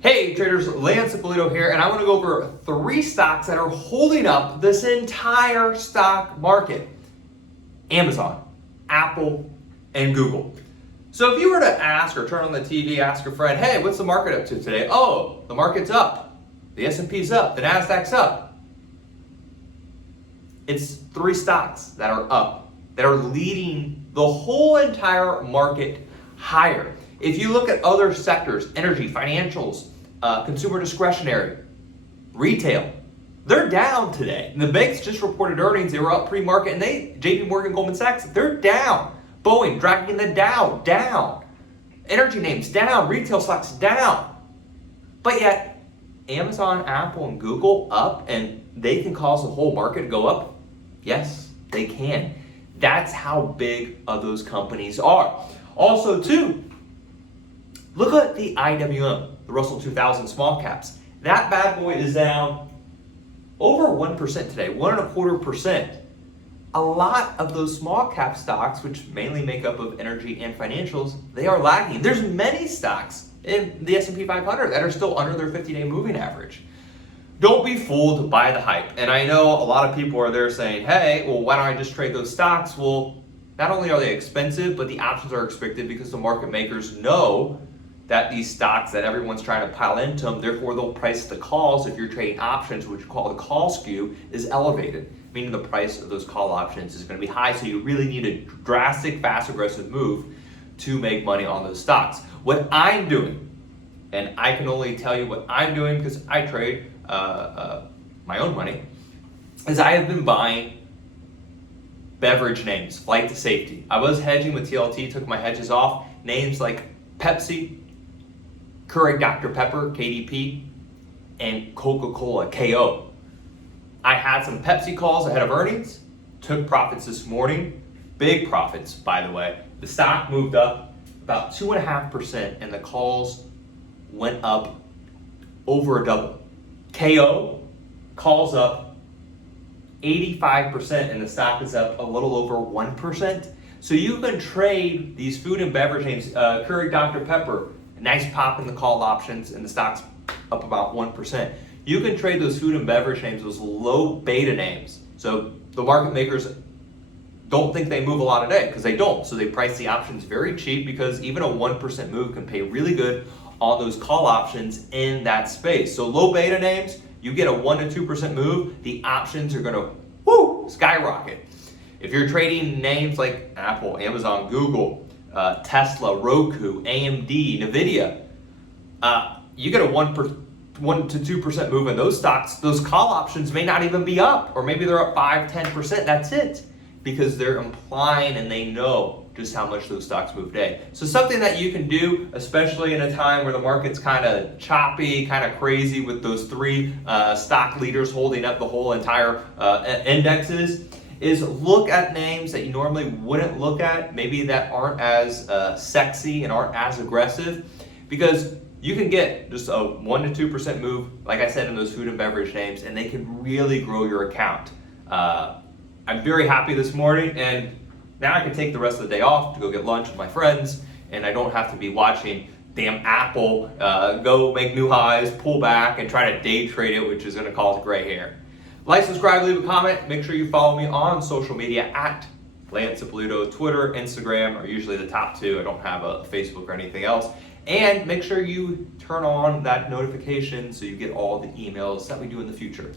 Hey traders, 𝗧𝗶𝗺𝗀 here, and I want to go over 3 stocks that are holding up this entire stock market. Amazon, Apple, and Google. So if you were to ask or turn on the TV, ask a friend, hey, what's the market up to today? Oh, the market's up. The S&P's up. The NASDAQ's up. It's 3 stocks that are up, that are leading the whole entire market higher. If you look at other sectors, energy, financials, consumer discretionary, retail, they're down today. And the banks just reported earnings. They were up pre-market, and JP Goldman Sachs, they're down. Boeing dragging the Dow down. Energy names down. Retail stocks down. But yet, Amazon, Apple, and Google up, and they can cause the whole market to go up? Yes, they can. That's how big of those companies are. Also, too, look at the IWM, the Russell 2000 small caps. That bad boy is down over 1% today, 1.25%. A lot of those small cap stocks, which mainly make up of energy and financials, they are lagging. There's many stocks in the S&P 500 that are still under their 50-day moving average. Don't be fooled by the hype. And I know a lot of people are there saying, hey, well, why don't I just trade those stocks? Well, not only are they expensive, but the options are expected because the market makers know that these stocks that everyone's trying to pile into them, therefore they'll price the calls. If you're trading options, which you call the call skew, is elevated, meaning the price of those call options is going to be high. So you really need a drastic, fast, aggressive move to make money on those stocks. What I'm doing, and I can only tell you what I'm doing because I trade my own money, is I have been buying beverage names, flight to safety. I was hedging with TLT, took my hedges off. Names like Pepsi, Keurig Dr. Pepper, KDP, and Coca-Cola, KO. I had some Pepsi calls ahead of earnings, took profits this morning, big profits, by the way. The stock moved up about 2.5%, and the calls went up over a double. KO, calls up 85%, and the stock is up a little over 1%. So you can trade these food and beverage names, Keurig Dr. Pepper, a nice pop in the call options, and the stock's up about 1%. You can trade those food and beverage names, those low beta names. So the market makers don't think they move a lot a day, because they don't. So they price the options very cheap, because even a 1% move can pay really good on those call options in that space. So low beta names, you get a 1 to 2% move, the options are gonna skyrocket. If you're trading names like Apple, Amazon, Google, Tesla, Roku, AMD, NVIDIA, you get a 1 to 2% move in those stocks. Those call options may not even be up, or maybe they're up 5, 10%. That's it, because they're implying and they know just how much those stocks move today. So something that you can do, especially in a time where the market's kind of choppy, kind of crazy with those 3 stock leaders holding up the whole entire indexes, is look at names that you normally wouldn't look at, maybe that aren't as sexy and aren't as aggressive, because you can get just a 1 to 2% move, like I said, in those food and beverage names, and they can really grow your account. I'm very happy this morning, and now I can take the rest of the day off to go get lunch with my friends, and I don't have to be watching damn Apple go make new highs, pull back, and try to day trade it, which is going to cause gray hair. Like, subscribe, leave a comment. Make sure you follow me on social media at 𝗧𝗶𝗺𝗀. Twitter, Instagram are usually the top 2. I don't have a Facebook or anything else. And make sure you turn on that notification so you get all the emails that we do in the future.